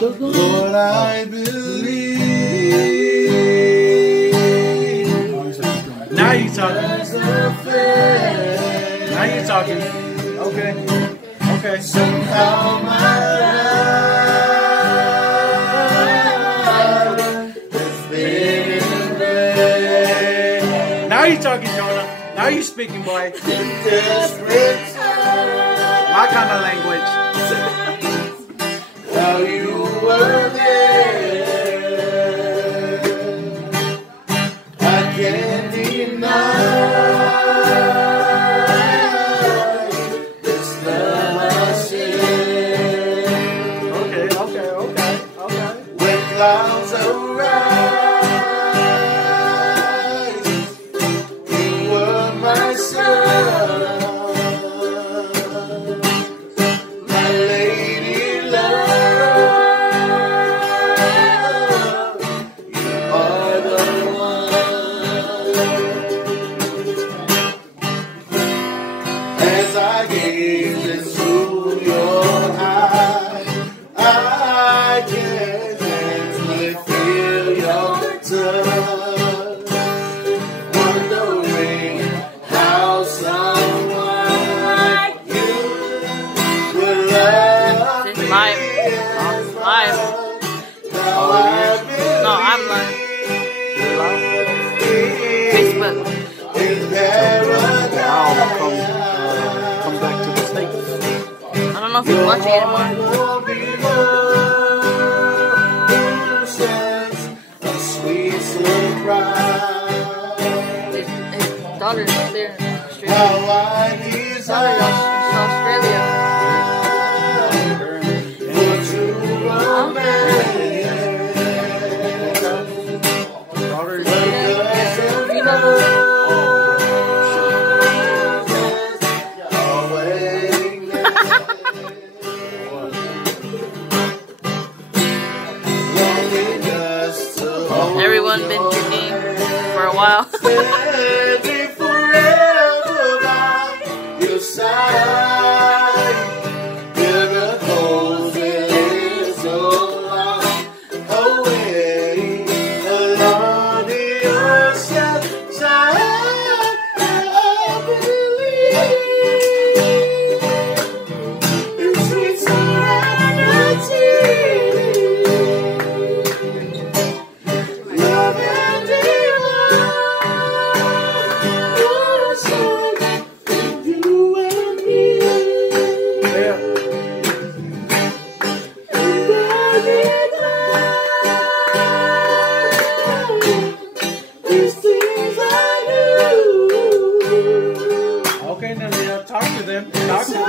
Lord, I believe. Now you talking. Now you talking. Okay. Okay. Somehow my life has been in vain. Now you talking, Jonah. Now you speaking, boy. In desperate times, My kind of language. while you were there, I can't deny this love I share. Okay. When clouds arise, you were my sun, my lady love. You are the one. As I gaze into your eyes, I can gently feel your touch, wondering how someone like you would love This me is live. as Live. much. Now I No, I'm live. believe Facebook. in paradise. Come back to the States. I don't know if you're watching anymore. Will be love, innocence, a sweet surprise. His daughter's up there in Australia. How I Daughter's desire Australia. for true romance. Daughter. You know, everyone been drinking for a while. Standing forever by your side. Miracles live so long away along the ocean side. I believe in sweet serenity. Love and devotion, you and me. Yeah. And every time, these things I do. Okay, now yeah, talk to them. Talk to them.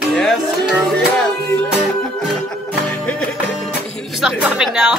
Yes, girl, yes. You stop coughing now.